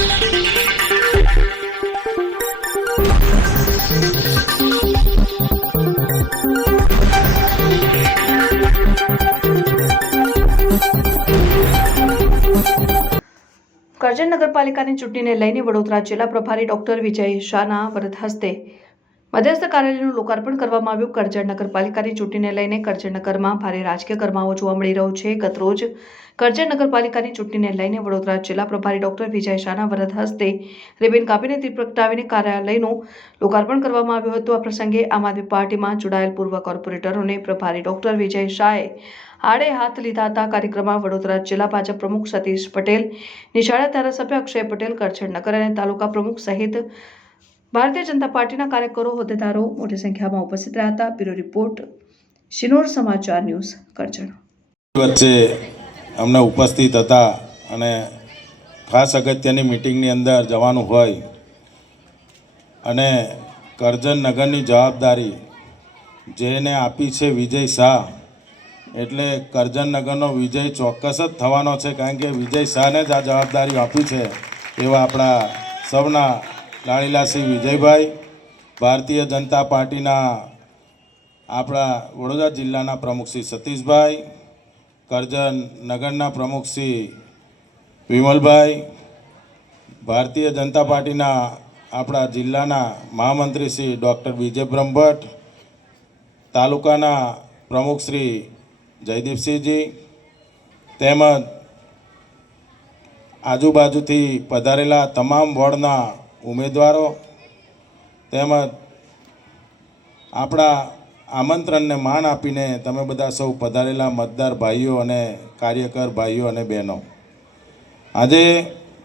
કરજણ નગરપાલિકાની ચૂંટણીને લઈને વડોદરા જિલ્લા પ્રભારી ડોક્ટર વિજય શાહના વરદ હસ્તે મધ્યસ્થ કાર્યાલયનું લોકાર્પણ કરવામાં આવ્યું। કરજણ નગરપાલિકાની ચૂંટણીને લઈને કરજણ નગરમાં ભારે રાજકીય ગરમાવો જોવા મળી રહ્યો છે। ગતરોજ કરજણ નગરપાલિકાની ચૂંટણીને લઈને વડોદરા જિલ્લા પ્રભારી ડોક્ટર વિજય શાહના વરદ હસ્તે રિબન કાપીને દીપ પ્રગટાવીને કાર્યાલયનું લોકાર્પણ કરવામાં આવ્યું હતું। આ પ્રસંગે આમ આદમી પાર્ટીમાં જોડાયેલ પૂર્વ કોર્પોરેટરોને પ્રભારી ડોક્ટર વિજય શાહે આડે હાથ લીધા હતા। કાર્યક્રમમાં વડોદરા જિલ્લા ભાજપ પ્રમુખ સતીશ પટેલ, નિશાળા ધારાસભ્ય અક્ષય પટેલ, કરજણ નગર અને તાલુકા પ્રમુખ સહિત ભારતીય જનતા પાર્ટીના કાર્યકરો, હોદ્દેદારો મોટી સંખ્યામાં ઉપસ્થિત રહ્યા હતા। બ્યુરો રિપોર્ટ, શિનોર સમાચાર ન્યૂઝ, કરજણ। વચ્ચે અમને ઉપસ્થિત હતા અને ખાસ અગત્યની મિટિંગની અંદર જવાનું હોય અને કરજણ નગરની જવાબદારી જેને આપી છે વિજય શાહ, એટલે કરજણ નગરનો વિજય ચોક્કસ જ થવાનો છે, કારણ કે વિજય શાહને જ આ જવાબદારી આપી છે। એવા આપણા સૌના લાડીલા શ્રી વિજયભાઈ, ભારતીય જનતા પાર્ટીના આપણા વડોદરા જિલ્લાના પ્રમુખ શ્રી સતીશભાઈ, કરજણ નગરના પ્રમુખ શ્રી વિમલભાઈ, ભારતીય જનતા પાર્ટીના આપણા જિલ્લાના મહામંત્રી શ્રી ડૉક્ટર બીજે બ્રહ્મભટ્ટ, તાલુકાના પ્રમુખ શ્રી જયદીપસિંહજી, તેમજ આજુબાજુથી પધારેલા તમામ વોર્ડના ઉમેદવારો, તેમજ આપણા આમંત્રણને માન આપીને તમે બધા સૌ પધારેલા મતદાર ભાઈઓ અને કાર્યકર ભાઈઓ અને બહેનો, આજે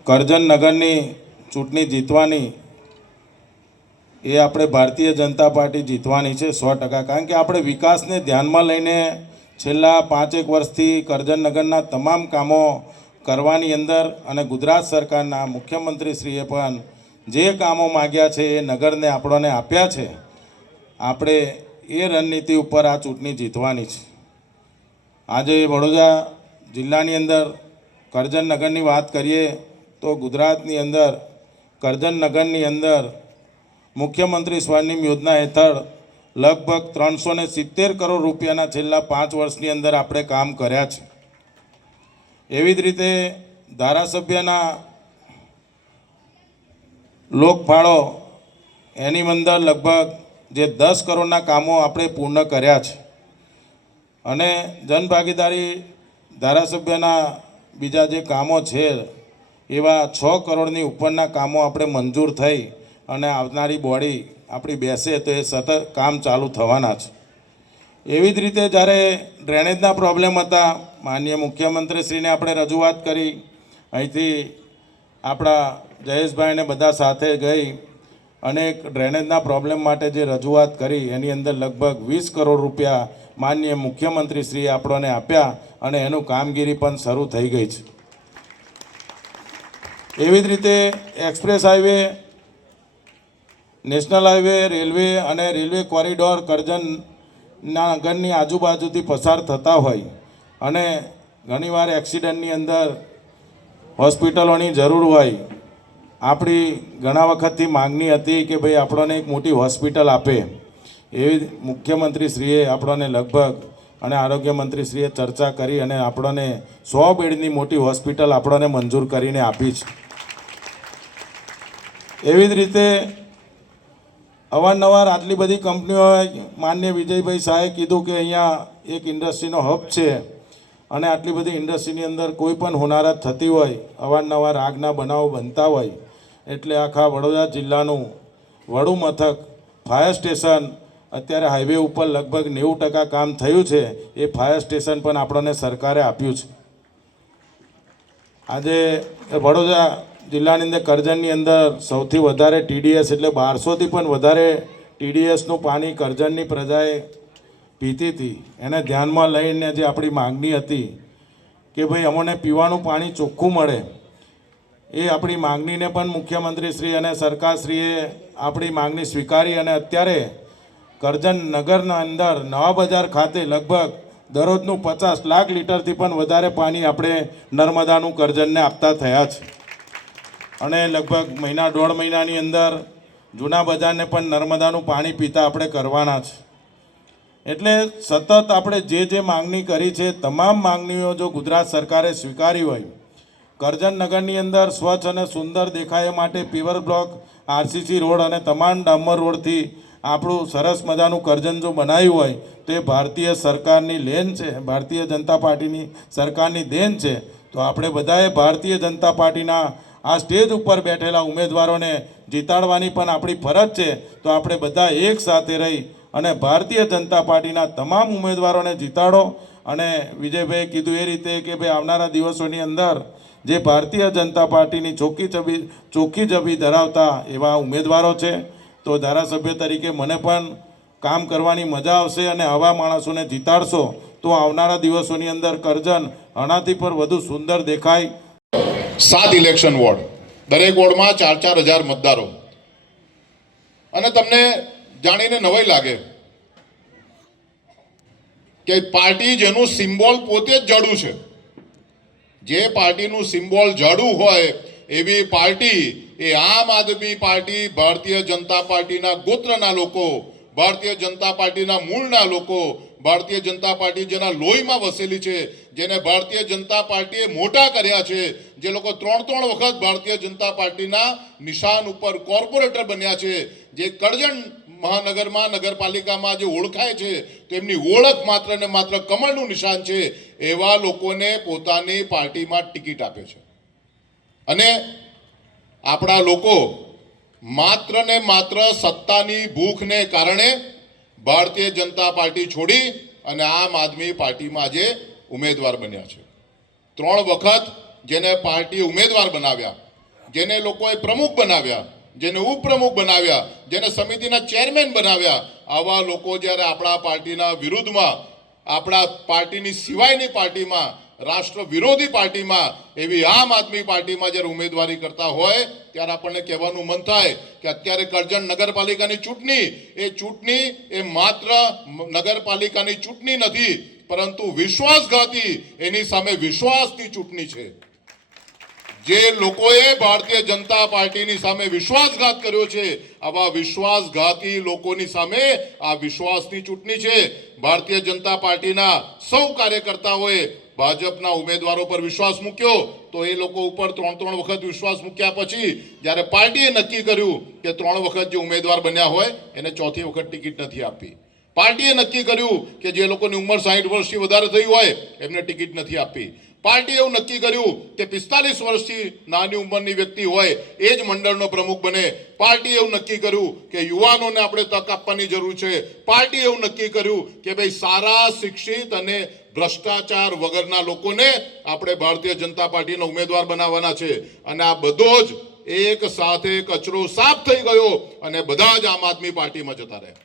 કરજણ નગરની ચૂંટણી જીતવાની એ આપણે ભારતીય જનતા પાર્ટી જીતવાની છે 100%, કારણ કે આપણે વિકાસને ધ્યાનમાં લઈને છેલ્લા 5-1 વર્ષથી કરજણ નગરના તમામ કામો કરવાની અંદર અને ગુજરાત સરકારના મુખ્યમંત્રીશ્રીએ પણ જે કામો માગ્યા છે એ નગરને આપણને આપ્યા છે। આપણે એ રણનીતિ ઉપર આ ચૂંટણી જીતવાની છે। આજે વડોદરા જિલ્લાની અંદર કરજણ નગરની વાત કરીએ તો ગુજરાતની અંદર કરજણ નગરની અંદર મુખ્યમંત્રી સ્વર્ણિમ યોજના હેઠળ લગભગ 370 કરોડ રૂપિયાના છેલ્લા 5 વર્ષની અંદર આપણે કામ કર્યા છે। એવી જ રીતે ધારાસભ્યના લોકફાળો એની અંદર લગભગ જે 10 કરોડના કામો આપણે પૂર્ણ કર્યા છે અને જનભાગીદારી ધારાસભ્યના બીજા જે કામો છે એવા 6 કરોડની ઉપરના કામો આપણે મંજૂર થઈ અને આવનારી બોડી આપણી બેસે તો એ સતત કામ ચાલુ થવાના છે। એવી જ રીતે જ્યારે ડ્રેનેજના પ્રોબ્લેમ હતા, માનનીય મુખ્યમંત્રીશ્રીને આપણે રજૂઆત કરી, અહીંથી આપણા જયેશભાઈને બધા સાથે ગઈ અને ડ્રેનેજના પ્રોબ્લેમ માટે જે રજૂઆત કરી એની અંદર લગભગ 20 કરોડ રૂપિયા માનનીય મુખ્યમંત્રીશ્રીએ આપણને આપ્યા અને એનું કામગીરી પણ શરૂ થઈ ગઈ છે। એવી જ રીતે express highway, national highway, railway અને રેલવે કોરિડોર કરજણના નગરની આજુબાજુથી પસાર થતા હોય અને ઘણીવાર એક્સિડન્ટની અંદર હોસ્પિટલોની જરૂર હોય, આપણી ઘણા વખતથી માગણી હતી કે ભાઈ આપણને એક મોટી હોસ્પિટલ આપે, એવી મુખ્યમંત્રીશ્રીએ આપણને લગભગ અને આરોગ્ય મંત્રીશ્રીએ ચર્ચા કરી અને આપણને 100 બેડની મોટી હોસ્પિટલ આપણને મંજૂર કરીને આપી છે। એવી જ રીતે અવારનવાર આટલી બધી કંપનીઓ, માનનીય વિજયભાઈ શાહે કીધું કે અહીંયા એક ઇન્ડસ્ટ્રીનો હબ છે અને આટલી બધી ઇન્ડસ્ટ્રીની અંદર કોઈ પણ હોનારત થતી હોય, અવારનવાર આગના બનાવો બનતા હોય, એટલે આખા વડોદરા જિલ્લાનું વડુ મથક ફાયર સ્ટેશન અત્યારે હાઈવે ઉપર લગભગ 90% કામ થયું છે। એ ફાયર સ્ટેશન પણ આપણને સરકારે આપ્યું છે। આજે વડોદરા જિલ્લાની અંદર કરજણની અંદર સૌથી વધારે TDS એટલે 1200થી પણ વધારે TDSનું પાણી કરજણની પ્રજાએ પીતી હતી। એને ધ્યાનમાં લઈને જે આપણી માગણી હતી કે ભાઈ અમને પીવાનું પાણી ચોખ્ખું મળે, એ આપણી માગણીને પણ મુખ્યમંત્રીશ્રી અને સરકારશ્રીએ આપણી માગણી સ્વીકારી અને અત્યારે કરજણ નગરના અંદર નવા બજાર ખાતે લગભગ દરરોજનું 50 લાખ લીટરથી પણ વધારે પાણી આપણે નર્મદાનું કરજણને આપતા થયા છે। અને લગભગ મહિના દોઢ મહિનાની અંદર જૂના બજારને પણ નર્મદાનું પાણી પીતા આપણે કરવાના છે. એટલે સતત આપણે જે માંગણી કરી છે તમામ માંગણીઓ જો ગુજરાત સરકારે સ્વીકારી હોય, કરજણ નગરની અંદર સ્વચ્છ અને સુંદર દેખાય માટે પીવર બ્લોક, આરસીસી રોડ અને તમામ ડામર રોડથી આપણું સરસ મજાનું કરજણ જો બનાવ્યું હોય તો એ ભારતીય સરકારની લેન છે, ભારતીય જનતા પાર્ટીની સરકારની દેન છે. તો આપણે બધાએ ભારતીય જનતા પાર્ટીના આ સ્ટેજ ઉપર બેઠેલા ઉમેદવારોને જીતાડવાની પણ આપણી ફરજ છે. તો આપણે બધા એક સાથે રહી અને ભારતીય જનતા પાર્ટીના તમામ ઉમેદવારોને જીતાડો. અને વિજયભાઈએ કીધું એ રીતે કે ભાઈ આવનારા દિવસોની અંદર જે ભારતીય જનતા પાર્ટીની ચોખ્ખી છબી ધરાવતા એવા ઉમેદવારો છે, તો ધારાસભ્ય તરીકે મને પણ કામ કરવાની મજા આવશે અને આવા માણસોને જીતાડશો તો આવનારા દિવસોની અંદર કરજણ આનાથી પર વધુ સુંદર દેખાય. 7 ઇલેક્શન વોર્ડ, દરેક વોર્ડમાં 4,000 મતદારો. અને તમને જાણીને નવાઈ લાગે કે પાર્ટી જેનું સિમ્બોલ પોતે જ જાડું છે, જે પાર્ટીનું સિમ્બોલ જાડું હોય એવી પાર્ટી એ આમ આદમી પાર્ટી, ભારતીય જનતા પાર્ટીના ગોત્રના લોકો, ભારતીય જનતા પાર્ટીના મૂળના લોકો, ભારતીય જનતા પાર્ટી જેના લોહીમાં વસેલી છે, જેને ભારતીય જનતા પાર્ટીએ મોટા કર્યા છે, જે લોકો 3 વખત ભારતીય જનતા પાર્ટીના નિશાન ઉપર કોર્પોરેટર બન્યા છે, જે કરજણ મહાનગરમાં નગરપાલિકામાં જે ઓળખાય છે તેમની ઓળખ માત્ર ને માત્ર કમળનું નિશાન છે, એવા લોકોને પોતાની પાર્ટીમાં ટિકિટ આપે છે. અને આપણા લોકો માત્ર ને માત્ર સત્તાની ભૂખને કારણે ભારતીય જનતા પાર્ટી છોડી અને આમ આદમી પાર્ટીમાં આજે ઉમેદવાર બન્યા છે. 3 વખત જેને પાર્ટી ઉમેદવાર બનાવ્યા, જેને લોકોએ પ્રમુખ બનાવ્યા, જેને ઉપપ્રમુખ બનાવ્યા, જેને સમિતિના ચેરમેન બનાવ્યા, આવા લોકો જ્યારે આપણા પાર્ટીના વિરુદ્ધમાં, આપણા પાર્ટીની સિવાયની પાર્ટીમાં, રાષ્ટ્ર વિરોધી પાર્ટીમાં, એવી આમ આદમી પાર્ટીમાં જ્યારે ઉમેદવારી કરતા હોય ત્યારે આપણને કહેવાનું મન થાય કે અત્યારે કરજણ નગરપાલિકાની ચૂંટણી એ માત્ર નગરપાલિકાની ચૂંટણી નથી, પરંતુ વિશ્વાસઘાતી, એની સામે વિશ્વાસની ચૂંટણી છે. જે લોકોએ ભારતીય જનતા પાર્ટીની સામે વિશ્વાસઘાત કર્યો છે, આવા વિશ્વાસઘાતી લોકોની સામે આ વિશ્વાસની ચૂંટણી છે. ભારતીય જનતા પાર્ટીના સૌ કાર્યકર્તાઓએ ભાજપના ઉમેદવારો પર વિશ્વાસ મૂક્યો તો એ લોકો ઉપર 3 વખત વિશ્વાસ મૂક્યા પછી જ્યારે પાર્ટીએ નક્કી કર્યું કે 3 વખત જે ઉમેદવાર બન્યા હોય એને 4થી વખત ટિકિટ નથી આપી. પાર્ટીએ નક્કી કર્યું કે જે લોકોની ઉંમર 60 વર્ષથી વધારે થઈ હોય એમને ટિકિટ નથી આપી. પાર્ટીએ એવું નક્કી કર્યું કે 45 વર્ષથી નાની ઉંમરની વ્યક્તિ હોય એ જ મંડળનો પ્રમુખ બને. પાર્ટીએ એવું નક્કી કર્યું કે યુવાનોને આપણે તક આપવાની જરૂર છે. પાર્ટીએ એવું નક્કી કર્યું કે ભાઈ સારા, શિક્ષિત અને ભ્રષ્ટાચાર વગરના લોકોને આપણે ભારતીય જનતા પાર્ટીના ઉમેદવાર બનાવવાના છે. અને આ બધો જ એક સાથે કચરો સાફ થઈ ગયો અને બધા જ આમ આદમી પાર્ટીમાં જતા રહ્યા.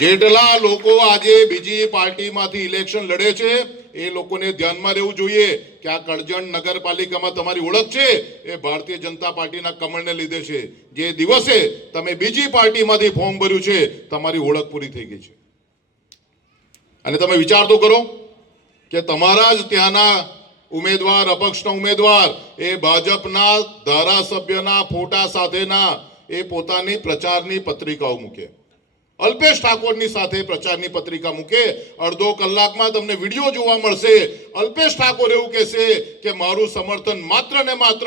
જેટલા લોકો આજે બીજી પાર્ટીમાંથી ઇલેક્શન લડે છે એ લોકોને ધ્યાનમાં રહેવું જોઈએ કે આ કરજણ નગરપાલિકામાં તમારી ઓળખ છે એ ભારતીય જનતા પાર્ટીના કમળને લીધે છે. જે દિવસે તમે બીજી પાર્ટીમાંથી ફોર્મ ભર્યું છે તમારી ઓળખ પૂરી થઈ ગઈ છે. અને તમે વિચાર તો કરો કે તમારા જ ત્યાંના ઉમેદવાર, અપક્ષના ઉમેદવાર એ ભાજપના ધારાસભ્યના ફોટા સાથેના એ પોતાની પ્રચારની પત્રિકાઓ મૂકે, અલ્પેશ ઠાકોરની સાથે પ્રચારની પત્રિકા મૂકે, અડધો કલાકમાં તમને વિડીયો જોવા મળશે. અલ્પેશ ઠાકોર એવું કહેશે કે મારું સમર્થન માત્ર ને માત્ર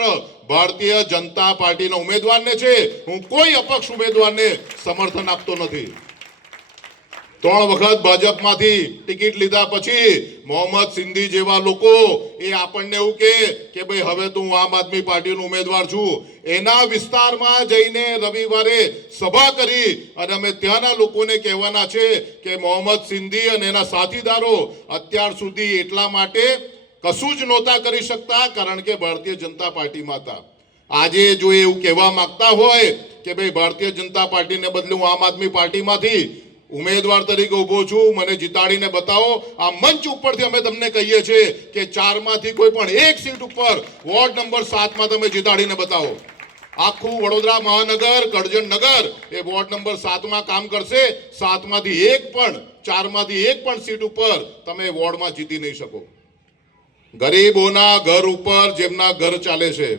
ભારતીય જનતા પાર્ટીના ઉમેદવારને છે, હું કોઈ અપક્ષ ઉમેદવારને સમર્થન આપતો નથી. 3 વખત ભાજપમાંથી ટિકિટ લીધા પછી મોહમ્મદ સિંધી જેવા લોકો એ આપણને એવું કે ભાઈ હવે તો હું આમ આદમી પાર્ટીનો ઉમેદવાર છું. એના વિસ્તારમાં જઈને રવિવારે સભા કરી અને અમે ત્યાંના લોકોને કહેવાના છે કે મોહમ્મદ સિંધી અને એના સાથીદારો અત્યાર સુધી એટલા માટે કશું જ નહોતા કરી શકતા કારણ કે ભારતીય જનતા પાર્ટીમાં હતા. આજે જો એવું કહેવા માંગતા હોય કે ભાઈ ભારતીય જનતા પાર્ટીને બદલે હું આમ આદમી પાર્ટીમાંથી ઉમેદવાર તરીકે ઊભો છું, મને જીતાડીને બતાવો. આ મંચ ઉપરથી અમે તમને કહીએ છીએ કે 4માંથી કોઈ પણ એક સીટ ઉપર વોર્ડ નંબર 7માં તમે જીતાડીને બતાવો. આખું વડોદરા મહાનગર, કરજણ નગર એ વોર્ડ નંબર 7માં કામ કરશે. 7માંથી એક પણ, 4માંથી એક પણ સીટ ઉપર તમે વોર્ડમાં જીતી નહીં શકો. ગરીબોના ઘર ઉપર જેમના ઘર ચાલે છે,